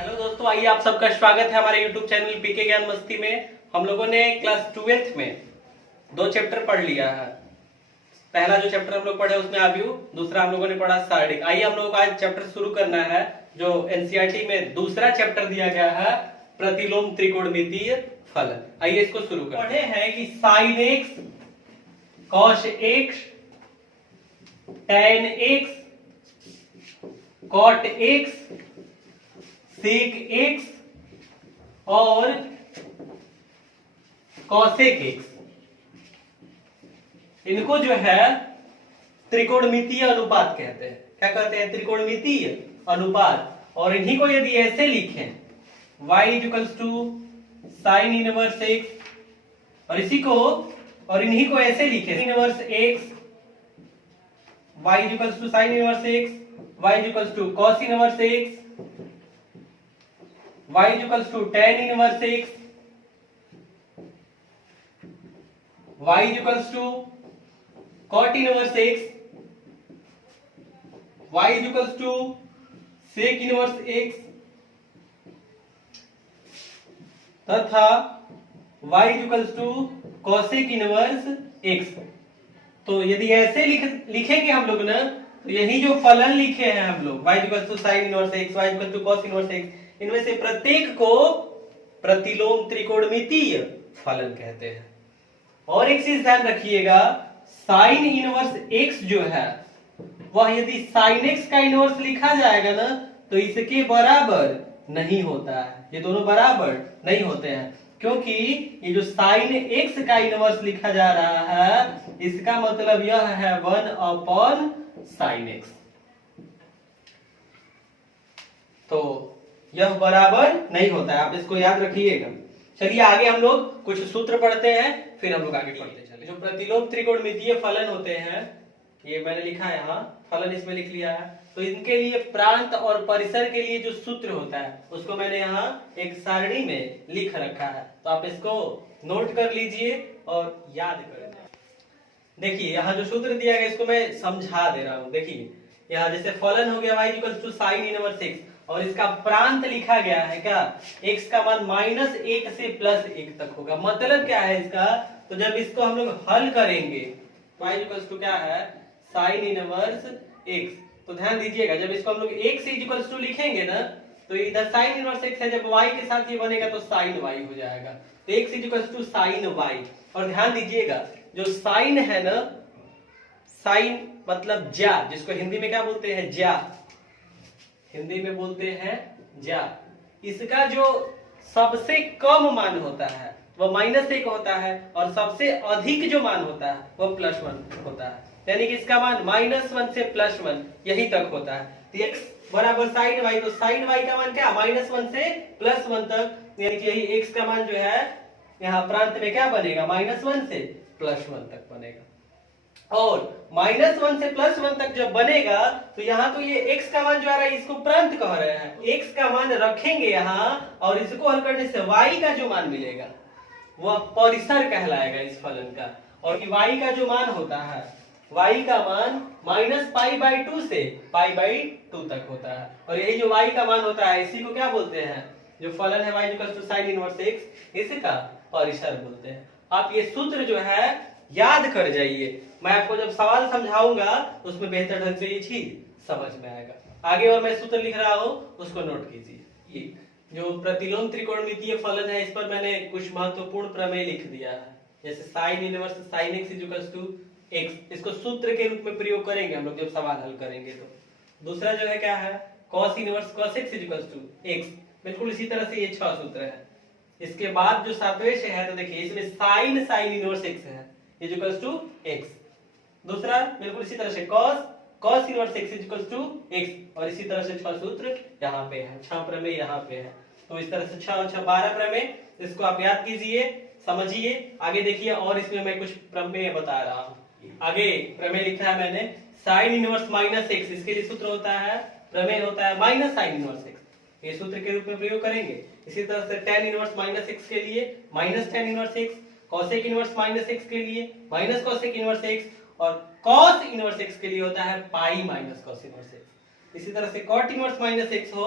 Hello दोस्तों, आइए आप सबका स्वागत है हमारे YouTube चैनल पीके ज्ञान मस्ती में। हम लोगों ने क्लास 12th में 2 चैप्टर पढ़ लिया है। पहला जो चैप्टर हम लोग पढ़े उसमें आव्यूह, दूसरा हम लोगों ने पढ़ा सारणिक। आइए हम लोगों को आज चैप्टर शुरू करना है जो एनसीईआरटी में दूसरा चैप्टर दिया गया है, प्रतिलोम त्रिकोणमितीय फलन। आइए इसको शुरू करते हैं। पढ़े हैं कि sin x, cos x, tan x, cot x, sec x और cosec x, इनको जो है त्रिकोणमितीय अनुपात कहते हैं। क्या कहते हैं? त्रिकोणमितीय अनुपात। और इन्हीं को यदि ऐसे लिखें y equals to sine inverse x, और इसी को और इन्हीं को ऐसे लिखें inverse x, y equals to sine inverse x, y equals to cos inverse x, y equals to tan inverse x, y equals to cot inverse x, y equals to sec inverse x तथा y equals to cosec inverse x। तो यदि ऐसे लिखेंगे हम लोग ना, तो यही जो फलन लिखे हैं हम लोग y equals to sin inverse x, y equals to cos inverse x, इनमें से प्रत्येक को प्रतिलोम त्रिकोणमितीय फलन कहते हैं। और एक चीज ध्यान रखिएगा, साइन इनवर्स x जो है वह यदि sin x का इनवर्स लिखा जाएगा ना, तो इसके बराबर नहीं होता है। ये दोनों बराबर नहीं होते हैं, क्योंकि ये जो sin x का इनवर्स लिखा जा रहा है, इसका मतलब यह है 1/sin x। तो यह बराबर नहीं होता है, आप इसको याद रखिएगा। चलिए आगे हम लोग कुछ सूत्र पढ़ते हैं, फिर हम लोग आगे पढ़ते चले। जो प्रतिलोम त्रिकोणमितीय फलन होते हैं, ये मैंने लिखा है यहाँ, फलन इसमें लिख लिया है। तो इनके लिए प्रांत और परिसर के लिए जो सूत्र होता है उसको मैंने यहाँ एक सारणी में लिख रखा है, तो आप इसको नोट कर लीजिए और याद कर। देखिए यहाँ जो सूत्र दिया गया इसको मैं समझा दे रहा हूँ। देखिए यहाँ जैसे फलन हो गया y equals to sine inverse x, और इसका प्रांत लिखा गया है क्या, x का मान -1 से +1 तक होगा। मतलब क्या है इसका, तो जब इसको हम लोग हल करेंगे y इक्वल्स टू क्या है, साइन इनवर्स x। तो ध्यान दीजिएगा, जब इसको हम लोग x इक्वल्स टू लिखेंगे ना, तो इधर साइन इनवर्स x है, जब y के साथ ये बनेगा तो साइन y हो जाएगा। तो x equals to sine y। और ध्यान दीजिएगा, जो साइन है ना, साइन मतलब ज्या, जिसको हिंदी में क्या बोलते हैं, ज्या, हिंदी में बोलते हैं ज्या। इसका जो सबसे कम मान होता है वह -1 होता है, और सबसे अधिक जो मान होता है वह +1 होता है। यानी कि इसका मान -1 से +1 यही तक होता है। तो x बराबर साइन y, तो साइन y का मान क्या, -1 से +1 तक। यानी कि यही x का मान जो है यहाँ प्रांत में क्या बनेगा, -1 से +1 तक बनेगा। और -1 से +1 तक जब बनेगा, तो यहाँ तो ये x का मान जो आ रहा है इसको प्रांत कह रहे हैं, x का मान रखेंगे यहाँ, और इसको हल करने से y का जो मान मिलेगा वह परिसर कहलाएगा इस फलन का। और y का जो मान होता है, y का मान -π/2 से π/2 तक होता है। और यही जो y का मान होता है, इसी को क्या बोलते हैं, जो फलन है y equals to sine inverse x, इसका परिसर बोलते हैं। आप ये सूत्र जो है याद कर जाइए, मैं आपको जब सवाल समझाऊंगा उसमें बेहतर ढंग से ये चीज समझ में आएगा। आगे और मैं सूत्र लिख रहा हूं, उसको नोट कीजिए। ये जो प्रतिलोम त्रिकोणमितीय फलन है, इस पर मैंने कुछ महत्वपूर्ण प्रमेय लिख दिया है, जैसे sine inverse sine x equals to x, इसको सूत्र के रूप में प्रयोग करेंगे हम लोग जब सवाल हल करेंगे। तो दूसरा जो है क्या है, cos inverse cos x equals to x, बिल्कुल इसी तरह से ये 6 सूत्र है। इसके बाद जो सापेक्ष है, तो देखिए इसमें साइन साइन इनवर्स x है इक्वल्स टू x। दूसरा बिल्कुल इसी तरह से cos inverse x equals to x, और इसी तरह से 6 सूत्र यहाँ पे है, 6 प्रमेय यहाँ पे है। तो इस तरह से 6 और 6 12 प्रमेय, इसको आप याद कीजिए, समझिए। आगे देखिए, और इसमें मैं कुछ प्रमेय बता रहा हूँ। आगे प्रमेय लिखा है मैंने, साइन इनवर्स -x, इसके लिए सूत्र होता है, प्रमेय होता है -sin इनवर्स x, ये सूत्र के रूप में प्रयोग करेंगे। इसी तरह से tan इनवर्स -x के लिए -tan inverse x, cosec inverse -x के लिए -cosec इनवर्स x, और cos इनवर्स x के लिए होता है पाई -cos इनवर्स x। इसी तरह से cot इनवर्स -x हो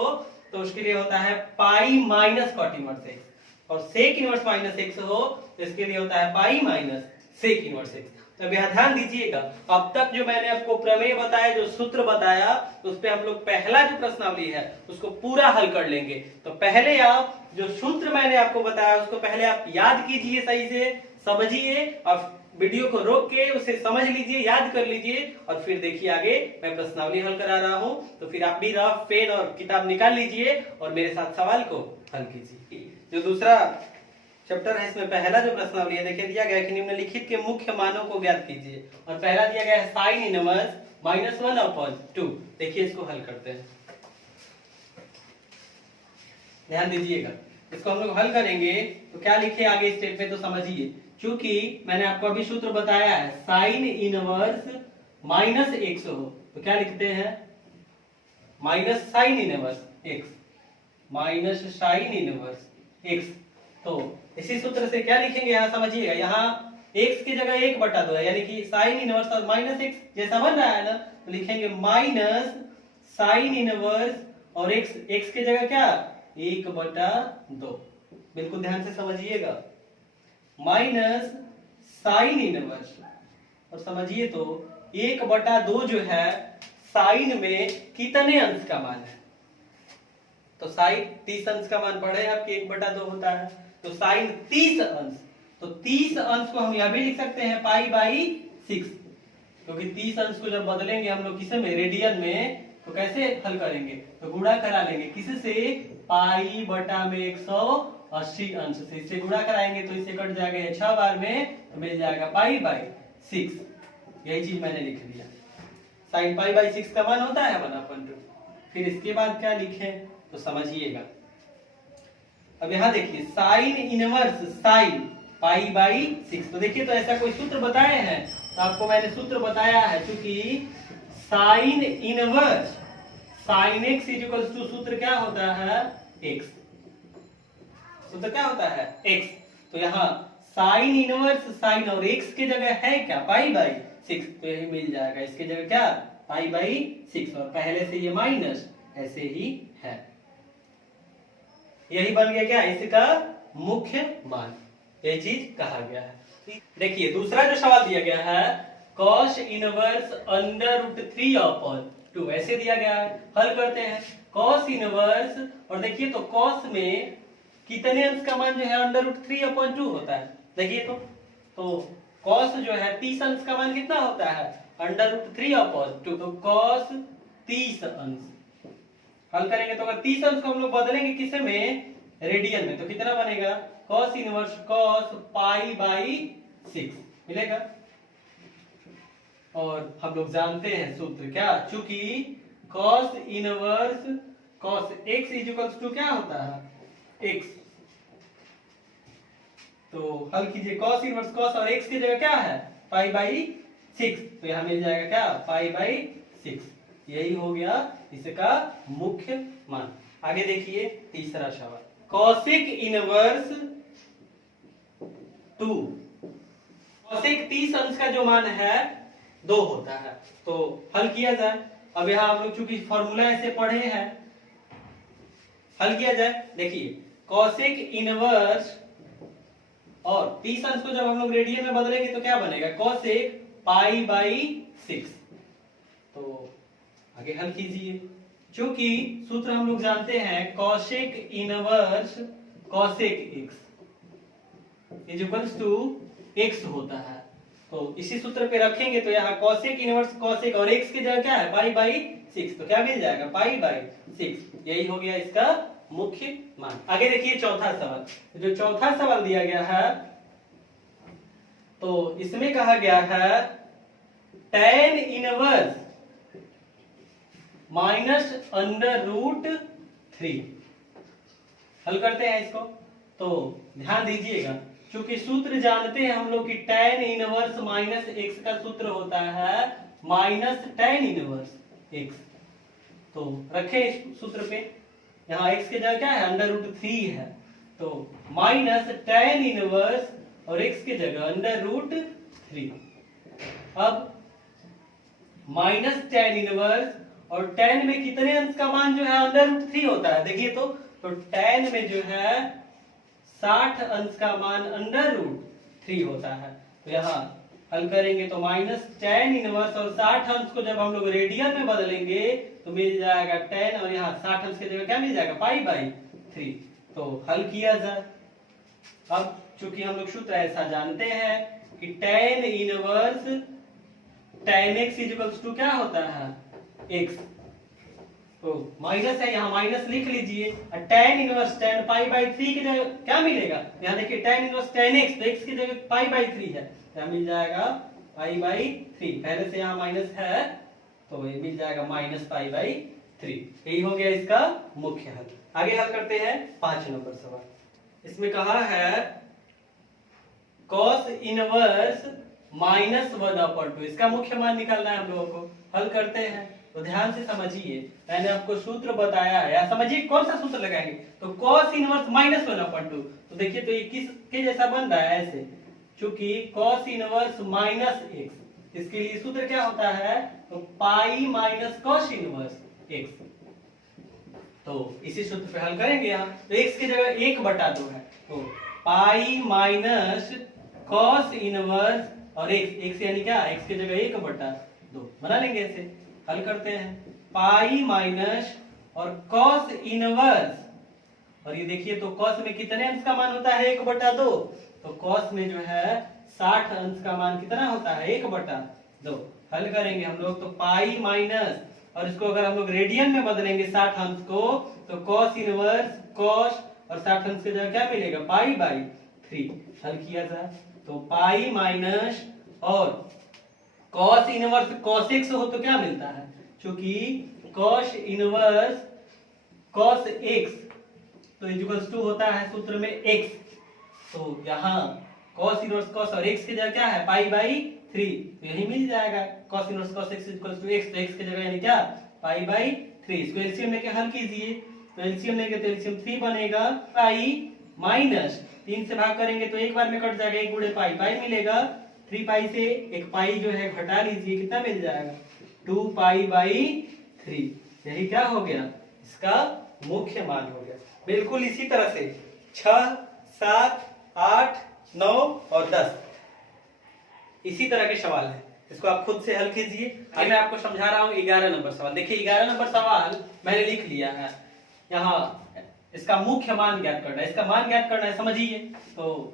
तो उसके लिए होता है pi minus cot inverse x, और सेक इनवर्स माइनस एक्स हो तो इसके लिए होता है pi minus sec inverse x. तो अब यहाँ ध्यान दीजिएगा, अब तक जो मैंने आपको प्रमेय बताया, जो सूत्र बताया, उस पे हम लोग पहला जो प्रश्नावली है उसको पूरा हल कर लेंगे। तो पहले आप जो सूत्र मैंने आपको बताया उसको पहले आप याद कीजिए, सही से समझिए, और वीडियो को रोक के उसे समझ लीजिए, याद कर लीजिए, और फिर देखिए आगे मैं प्रश्नावली हल करा रहा हूं। तो फिर आप भी रफ पेन और किताब निकाल लीजिए और मेरे साथ सवाल को हल कीजिए। जो दूसरा चैप्टर है इसमें पहला जो प्रश्नावली है, देखिए दिया गया है कि निम्नलिखित के मुख्य मानों को ज्ञात कीजिए, और पहला दिया गया है साइन इनवर्स -1/2। देखिए इसको हल करते हैं, ध्यान दीजिएगा। इसको हम लोग हल करेंगे तो क्या लिखे आगे स्टेप में तो समझिए। क्योंकि मैंने आपको अभी सूत्र बताया है साइन इनवर्स -x हो तो क्या लिखते हैं, minus sign inverse x, minus sign inverse x। तो इसी सूत्र से क्या लिखेंगे यहाँ समझिएगा, यहाँ x की जगह 1/2 है, यानी कि साइन इनवर्स और माइनस x जैसा बन रहा है ना, तो लिखेंगे माइनस साइन इनवर्स और x की जगह क्या 1/2। बिल्कुल ध्यान से समझिएगा, माइनस साइन इनवर्स, और समझिए तो 1/2 जो है साइन में कितने अंश का मान है। तो साइन 30 अंश का मान पढ़े आपके 1/2 होता है, तो साइन 30 अंश, तो 30 अंश को हम यह भी लिख सकते हैं π/6, क्योंकि 30 अंश को जब बदलेंगे हम लोग किसे में, रेडियन में, तो कैसे हल करेंगे, तो गुणा करा लेंगे किससे, π/180 अंश से, इससे गुणा कराएंगे तो इससे कट जाएगा 6 बार में, तो मिल जाएगा π/6। यही चीज मैंने लिख दिया, साइन π/6 का मान होता है 1/2। फिर इसके बाद क्या लिखे तो समझिएगा। अब यहाँ देखिए साइन इनवर्स साइन π/6, तो देखिए तो ऐसा कोई सूत्र बताए हैं, तो आपको मैंने सूत्र बताया है, क्योंकि sine inverse sine x equals to सूत्र क्या होता है x, सूत्र क्या होता है x। तो यहाँ साइन इनवर्स साइन और x की जगह है क्या π/6, तो यही मिल जाएगा, इसकी जगह क्या π/6, और पहले से ये माइनस ऐसे ही है, यही बन गया क्या इसका मुख्य मान, ये चीज कहा गया है। देखिए दूसरा जो सवाल दिया गया है cos इनवर्स √3/2, ऐसे दिया गया है, हल करते हैं cos इनवर्स, और देखिए तो cos में कितने अंश का मान जो है √3/2 होता है। देखिए तो cos जो है 30 अंश का मान कितना होता है √3/2, तो cos 30 अंश हल करेंगे, तो अगर 30 अंश को हम लोग बदलेंगे किसे में, रेडियन में, तो कितना बनेगा cos इनवर्स cos π/6 मिलेगा। और हम लोग जानते हैं सूत्र क्या, चूंकि cos inverse cos x equals to क्या होता है x, तो हल कीजिए cos इनवर्स cos और x की जगह क्या है π/6, तो यहां मिल जाएगा क्या π/6, यही हो गया इसका मुख्य मान। आगे देखिए तीसरा सवाल, cosec इनवर्स 2, cosec 30 अंश का जो मान है 2 होता है, तो हल किया जाए। अब यहाँ हम लोग चूंकि फॉर्मूला ऐसे पढ़े हैं, हल किया जाए। देखिए cosec इनवर्स और 30 अंश को जब हम लोग रेडियन में बदलेंगे तो क्या बनेगा cosec π/6, तो आगे हल कीजिए। क्योंकि सूत्र हम लोग जानते हैं cosec inverse cosec x equals to x होता है, तो इसी सूत्र पे रखेंगे तो यहाँ cosec इनवर्स cosec और x की जगह क्या है π/6, तो क्या मिल जाएगा π/6, यही हो गया इसका मुख्य मान। आगे देखिए चौथा सवाल, जो चौथा सवाल दिया गया है तो इसमें कहा गया है tan इनवर्स -√3, हल करते हैं इसको। तो ध्यान दीजिएगा, क्योंकि सूत्र जानते हैं हम लोग कि tan इनवर्स -x का सूत्र होता है tan इनवर्स x, तो रखें इस सूत्र पे, यहाँ x की जगह क्या है √3 है, तो tan इनवर्स और x की जगह √3। अब tan इनवर्स और tan में कितने अंश का मान जो है अंडर रूट 3 होता है, देखिए तो tan में जो है 60 अंश का मान अंडर रूट 3 होता है। तो यहाँ हल करेंगे तो माइनस tan इनवर्स और 60 अंश को जब हम लोग रेडियन में बदलेंगे तो मिल जाएगा tan और यहाँ 60 अंश की जगह क्या मिल जाएगा π/3। तो हल किया जाए। अब चूंकि हम लोग सूत्र ऐसा जानते हैं कि tan inverse tan x equals to क्या होता है x, तो माइनस है यहाँ माइनस लिख लीजिए। tan इनवर्स tan π/3 की जगह क्या मिलेगा, यहाँ देखिए tan इनवर्स tan x, तो x की जगह π/3 है, क्या मिल जाएगा π/3। पहले से यहाँ माइनस है तो ये मिल जाएगा माइनस π/3। यही हो गया इसका मुख्य हल। आगे हल करते हैं 5 नंबर सवाल। इसमें कहा है cos इनवर्स -1/2, इसका मुख्य मान निकालना है हम लोगों को। हल करते हैं तो ध्यान से समझिए, मैंने आपको सूत्र बताया है, या समझिए कौन सा सूत्र लगाएंगे। तो cos इनवर्स -1/2, तो देखिए तो ये किसके जैसा बन रहा है ऐसे, चूंकि cos इनवर्स -x, इसके लिए सूत्र क्या होता है, तो पाई माइनस cos इनवर्स x। तो इसी सूत्र पे हल करेंगे यहाँ। तो x की जगह 1/2 है, तो पाई माइनस cos इनवर्स और x यानी क्या, x की जगह 1/2 बना लेंगे ऐसे। हल करते हैं पाई माइनस और cos इनवर्स, और ये देखिए तो cos में कितने अंश का मान होता है 1/2, तो cos में जो है 60 अंश का मान कितना होता है 1/2। हल करेंगे हम लोग तो पाई माइनस, और इसको अगर हम लोग रेडियन में बदलेंगे 60 अंश को, तो cos इनवर्स cos और 60 अंश की जगह क्या मिलेगा π/3। हल किया जाए तो पाई माइनस और cos इनवर्स cos x हो तो क्या मिलता है, क्योंकि cos इनवर्स cos x तो इक्वल्स टू होता है सूत्र में x, तो यहाँ cos इनवर्स cos और x की जगह क्या है π/3, तो यही मिल जाएगा cos inverse cos x equals to x, तो x की जगह यानी क्या π/3। इसको एलसीएम लेके हल कीजिए, तो एलसीएम लेंगे तो एलसीएम 3 बनेगा, पाई माइनस 3 से भाग करेंगे तो एक बार में कट जाएगा, 1 गुणे पाई पाई मिलेगा, 3 पाई से एक पाई जो है घटा लीजिए, कितना मिल जाएगा 2 π/3। यही क्या हो गया, इसका मुख्य मान हो गया। बिल्कुल इसी तरह से 6, 7, 8, 9 और 10 इसी तरह के सवाल है, इसको आप खुद से हल कीजिए। अब मैं आपको समझा रहा हूँ 11 नंबर सवाल। देखिए 11 नंबर सवाल मैंने लिख लिया है, यहाँ इसका मुख्य मान ज्ञात करना है, इसका मान ज्ञात करना है, समझिए। तो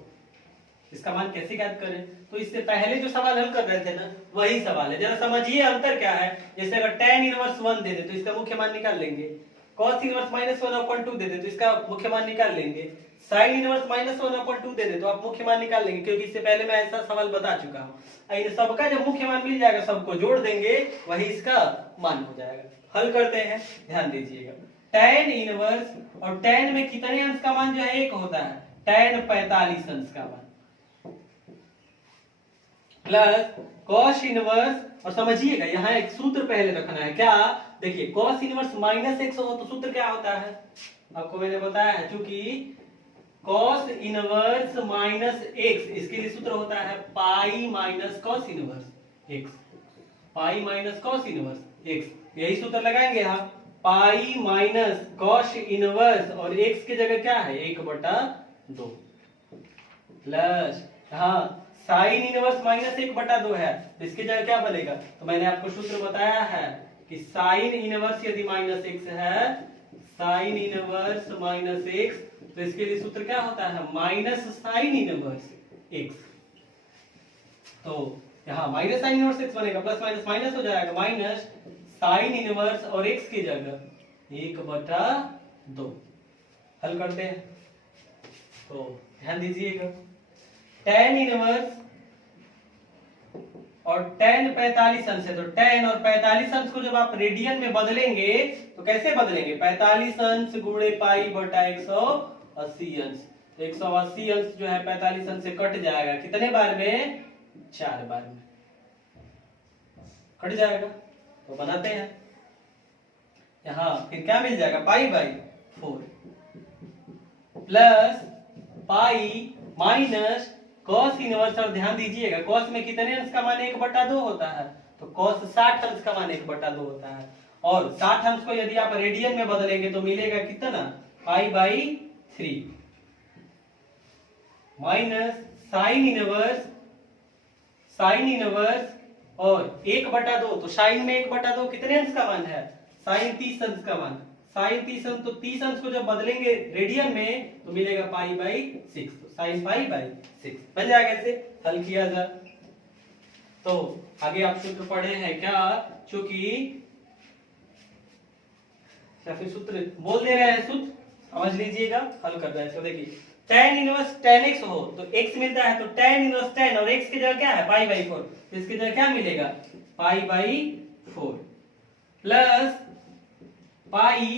इसका मान कैसे ज्ञात करें, तो इससे पहले जो सवाल हल कर रहे थे ना वही सवाल है, जरा समझिए अंतर क्या है। जैसे अगर tan इनवर्स 1 दे दे तो इसका मुख्य मान निकाल लेंगे, cos इनवर्स -1/2 दे दे तो इसका मुख्य मान निकाल लेंगे, sin इनवर्स -1/2 दे दे तो आप मुख्य मान निकाल लेंगे, क्योंकि इससे पहले मैं ऐसा सवाल बता चुका हूँ। इन सबका जब मुख्य मान मिल जाएगा सबको जोड़ देंगे वही इसका मान हो जाएगा। हल करते हैं, ध्यान दीजिएगा। tan इनवर्स और tan में कितने अंश का मान जो है 1 होता है, tan 45 अंश का मान प्लस cos इनवर्स, और समझिएगा यहाँ एक सूत्र पहले रखना है, क्या देखिए cos इनवर्स -x हो तो सूत्र क्या होता है, आपको मैंने बताया है, क्योंकि cos इनवर्स -x इसके लिए सूत्र होता है pi minus cos inverse x, पाई माइनस cos इनवर्स x, यही सूत्र लगाएंगे यहाँ, पाई माइनस cos इनवर्स और x की जगह क्या है 1/2 प्लस हाँ साइन इनवर्स -1/2 है, तो इसकी जगह क्या बनेगा, तो मैंने आपको सूत्र बताया है कि साइन इनवर्स यदि -x है, साइन इनवर्स -x, तो इसके लिए सूत्र क्या होता है माइनस साइन इनवर्स x। तो यहाँ माइनस साइन इनवर्स x बनेगा, प्लस माइनस माइनस हो जाएगा, माइनस साइन इनवर्स और x की जगह 1/2। हल करते हैं तो ध्यान दीजिएगा, tan इनवर्स और tan 45 अंश है, तो tan और 45 अंश को जब आप रेडियन में बदलेंगे तो कैसे बदलेंगे, 45 अंश गुणे पाई बटा 180 अंश, तो 180 अंश जो है 45 अंश से कट जाएगा, कितने बार में 4 बार में कट जाएगा। तो बनाते हैं यहाँ, फिर क्या मिल जाएगा π/4 plus pi minus cos inverse, और ध्यान दीजिएगा cos में कितने अंश का मान 1/2 होता है, तो cos 60 अंश का मान 1/2 होता है, और 60 अंश को यदि आप रेडियन में बदलेंगे तो मिलेगा कितना, π/3 माइनस साइन इनवर्स और 1/2, तो साइन में 1/2 कितने अंश का मान है, साइन 30 अंश का मान, साइन 30 अंश, तो 30 अंश को जब बदलेंगे रेडियन में तो मिलेगा π/6, तो साइन π/6 बन जाएगा। ऐसे हल किया जा। तो आगे आप सूत्र पढ़े हैं क्या, चूंकि या फिर सूत्र बोल दे रहे हैं, सूत्र समझ लीजिएगा, हल कर रहे हैं। तो देखिए tan इनवर्स tan x हो तो x मिलता है, तो tan इनवर्स tan और x की जगह क्या है π/4, तो इसकी जगह क्या मिलेगा π/4 प्लस पाई,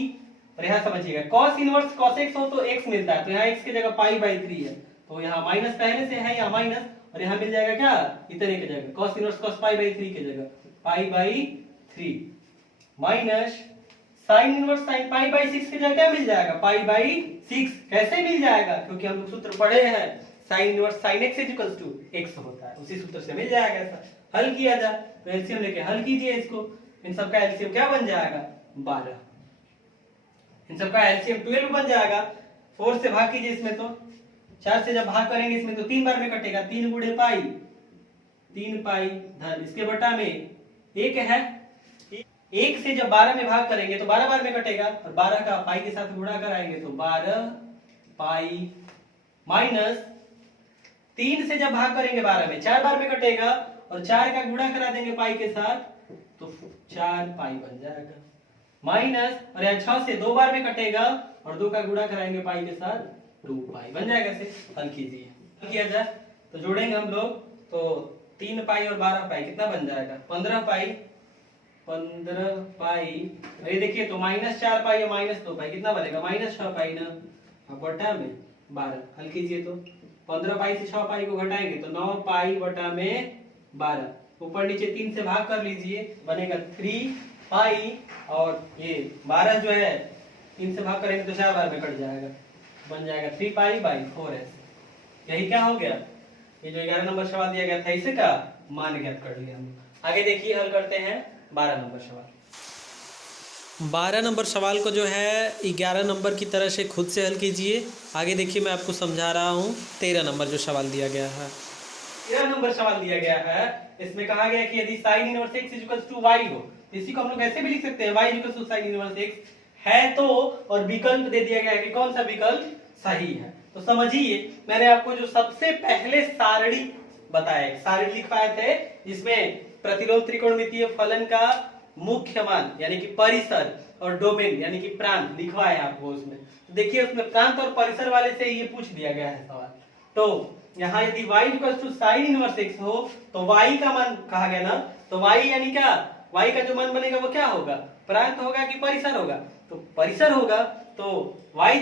और यहाँ समझिएगा cos इनवर्स cos x हो तो x मिलता है, तो यहाँ x की जगह π/3 है, तो यहाँ माइनस पहले से है, यहाँ माइनस, और यहाँ मिल जाएगा क्या इतने की जगह cos इनवर्स cos π/3 की जगह π/3 माइनस साइन इनवर्स साइन π/6 की जगह क्या मिल जाएगा π/6। कैसे मिल जाएगा, क्योंकि हम लोग सूत्र पढ़े हैं sign inverse sine x x होता है, उसी सूत्र से मिल जाएगा। ऐसा हल किया जाए तो एलसीएम लेके हल कीजिए इसको, इन सबका एलसीएम क्या बन जाएगा 12, इन सबका एलसीएम 12 बन जाएगा। 4 से भाग कीजिए इसमें, तो 4 से जब भाग करेंगे इसमें तो 3 बार में कटेगा, 3 गुणे पाई 3 पाई धन इसके बटा में 1 है, 1 से जब 12 में भाग करेंगे तो 12 बार में कटेगा, और 12 का पाई के साथ गुणा कराएंगे तो 12 पाई माइनस 3 से जब भाग करेंगे 12 में 4 बार में कटेगा, और 4 का गुणा करा देंगे पाई के साथ तो 4 पाई बन जाएगा, माइनस, और यहाँ 6 से 2 बार में कटेगा और 2 का गुणा कराएंगे पाई के साथ 2 पाई बन जाएगा। ऐसे हल कीजिए, हल किया जाए तो जोड़ेंगे हम लोग, तो 3 पाई और 12 पाई कितना बन जाएगा 15 पाई, 15 पाई, ये देखिए तो -4 पाई और -2 पाई कितना बनेगा -6 पाई ना, बटा में 12, हल कीजिए तो 15 पाई से 6 पाई को घटाएंगे तो 9 पाई बटा में 12, ऊपर नीचे 3 से भाग कर लीजिए बनेगा 3 पाई, और ये 12 जो है 3 से भाग करेंगे तो 4 बार में कट जाएगा, बन जाएगा 3 पाई/4 ऐसे। यही क्या हो गया, ये जो 11 नंबर सवाल दिया गया था इसे का मान ज्ञात कर लिया हम। आगे देखिए हल करते हैं 12 नंबर सवाल। 12 नंबर सवाल को जो है 11 नंबर की तरह से खुद से हल कीजिए। आगे देखिए मैं आपको समझा रहा हूँ 13 नंबर जो सवाल दिया गया है। 13 नंबर सवाल दिया गया है, इसमें कहा गया कि यदि sin इनवर्स x y हो, इसी को हम लोग ऐसे भी लिख सकते हैं y sin इनवर्स x है तो, और विकल्प दे दिया गया है कि कौन सा विकल्प सही है। तो समझिए मैंने आपको जो सबसे पहले सारणी बताया, सारणी लिख पाए थे जिसमें प्रतिलोम त्रिकोणमितीय फलन का मुख्य मान यानी कि परिसर और डोमेन यानी कि प्रांत लिखवाए आपको उसमें, तो देखिए उसमें प्रांत और परिसर वाले से ये पूछ दिया गया है सवाल। तो यहाँ यदि y sin इनवर्स x हो तो y का मान कहा गया ना, तो y यानी क्या, y का जो मान बनेगा वो क्या होगा, प्रांत होगा कि परिसर होगा, तो परिसर होगा, तो y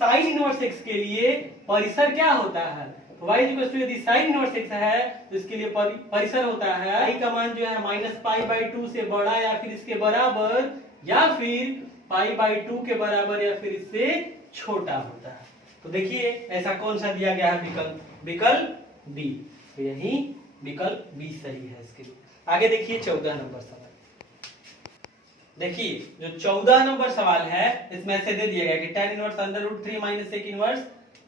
sin इनवर्स x के लिए परिसर क्या होता है, y यदि sin इनवर्स x है तो इसके लिए परिसर होता है y का मान जो है -π/2 से बड़ा या फिर इसके बराबर, या फिर π/2 के बराबर या फिर इससे छोटा होता है। तो देखिए ऐसा कौन सा दिया गया है विकल्प, विकल्प बी, तो यही विकल्प बी सही है इसके लिए। आगे देखिए 14 नंबर सवाल। देखिए जो 14 नंबर सवाल है इसमें ऐसे दे दिया गया कि tan इनवर्स √3 - sec इनवर्स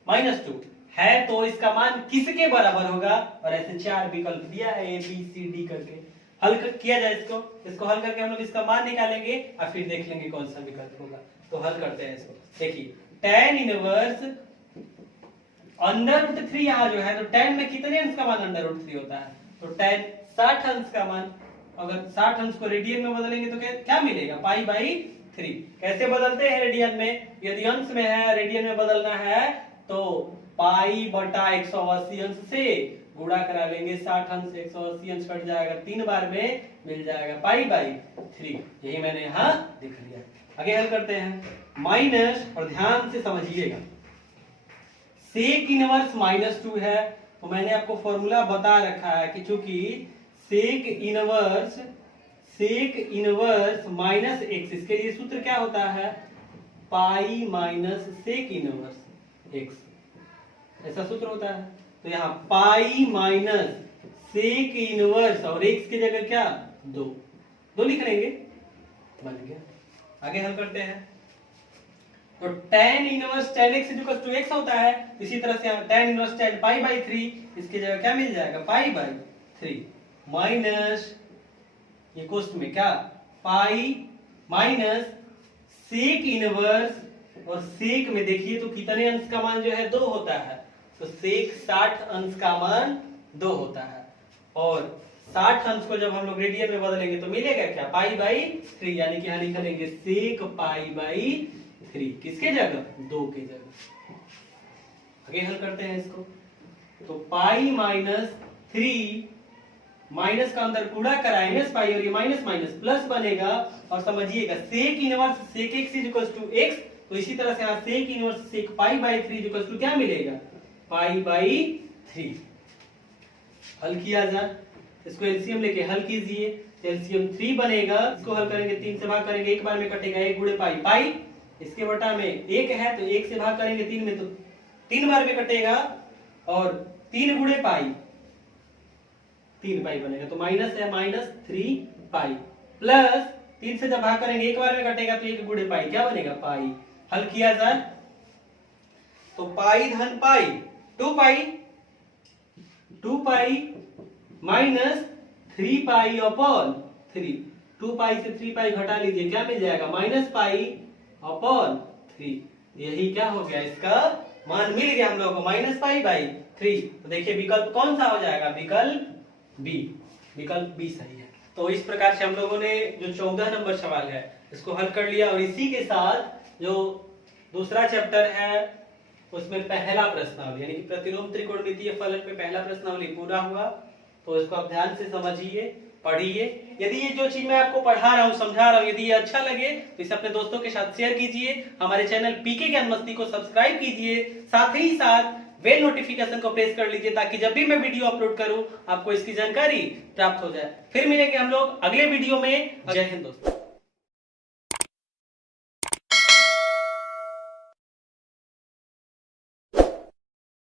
-2 है तो इसका मान किसके बराबर होगा, और ऐसे 4 विकल्प दिया है A B C D करके। हल किया जाए इसको हल करके हम लोग इसका मान निकालेंगे और फिर देख लेंगे कौन सा विकल्प होगा। तो हल करते हैं इसको। देखिए tan इनवर्स √3 यहाँ जो है, तो tan में कितने अंश का मान √3 होता है, तो tan 60 अंश का मान, अगर 60 अंश को रेडियन में बदलेंगे तो क्या मिलेगा π/3। कैसे बदलते हैं रेडियन में, यदि अंश में है रेडियन में बदलना है तो π/180 अंश से गुणा करा लेंगे, 60 अंश 180 अंश कट जाएगा, 3 बार में मिल जाएगा π/3। यही मैंने यहाँ लिख लिया। आगे हल करते हैं माइनस, और ध्यान से समझिएगा सेक इनवर्स -2 है, तो मैंने आपको फॉर्मूला बता रखा है कि चूंकि सेक इनवर्स -x, इसके लिए सूत्र क्या होता है pi minus sec inverse x, ऐसा सूत्र होता है। तो यहाँ पाई माइनस सेक इनवर्स और x की जगह क्या 2 लिख लेंगे, बन गया। आगे हल करते हैं। तो tan inverse tan x equal to x होता है, इसी तरह से tan inverse tan pi by 3, इसकी जगह क्या मिल जाएगा पाई बाई 3 माइनस ये कोष्ट में क्या पाई माइनस सेक इनवर्स, और सेक में देखिए तो कितने अंश का मान जो है 2 होता है, तो सेक 60 अंश का मान 2 होता है, और 60 अंश को जब हम लोग रेडियन में बदलेंगे तो मिलेगा क्या पाई बाई 3, यानी कि यहाँ लिख लेंगे सेक पाई बाई 3 किसके जगह 2 के जगह। आगे हल करते हैं इसको। तो पाई माइनस 3 माइनस का अंदर कूड़ा कराएंगे पाई, और ये माइनस माइनस प्लस बनेगा, और समझिएगा sec inverse sec x equal to x, तो इसी तरह से यहाँ sec inverse sec pi by 3 equal to क्या मिलेगा पाई बाई 3। हल किया जाए, इसको एलसीएम लेके हल कीजिए, एलसीएम 3 बनेगा, इसको हल करेंगे 3 से भाग करेंगे, एक बार में कटेगा 1 गुणे पाई पाई, इसके बटा में 1 है तो 1 से भाग करेंगे 3 में तो 3 बार में कटेगा, और 3 गुणे पाई 3 पाई बनेगा, तो माइनस है माइनस 3 पाई, प्लस 3 से जब भाग करेंगे एक बार में कटेगा तो 1 गुणे पाई क्या बनेगा पाई। हल किया जाए तो पाई धन पाई 2 पाई माइनस 3 पाई अपॉन 3, 2 पाई से 3 पाई घटा लीजिए क्या मिल जाएगा माइनस पाई अपॉन 3, यही क्या हो गया इसका मान मिल गया हम लोगों को माइनस पाई बाई 3। तो देखिए विकल्प कौन सा हो जाएगा विकल्प बी, विकल्प बी सही है। तो इस प्रकार से हम लोगों ने जो 14 नंबर सवाल है इसको हल कर लिया, और इसी के साथ जो दूसरा चैप्टर है उसमें पहला प्रश्नावली यानी कि प्रतिलोम त्रिकोणमितीय फलन में पहला प्रश्नावली पूरा हुआ। तो इसको आप ध्यान से समझिए, पढ़िए। यदि ये जो चीज मैं आपको पढ़ा रहा हूँ समझा रहा हूँ यदि ये अच्छा लगे तो इसे अपने दोस्तों के साथ शेयर कीजिए, हमारे चैनल पीके ज्ञान मस्ती को सब्सक्राइब कीजिए, साथ ही साथ बेल नोटिफिकेशन को प्रेस कर लीजिए ताकि जब भी मैं वीडियो अपलोड करूं आपको इसकी जानकारी प्राप्त हो जाए। फिर मिलेंगे हम लोग अगले वीडियो में। जय हिंद दोस्तों।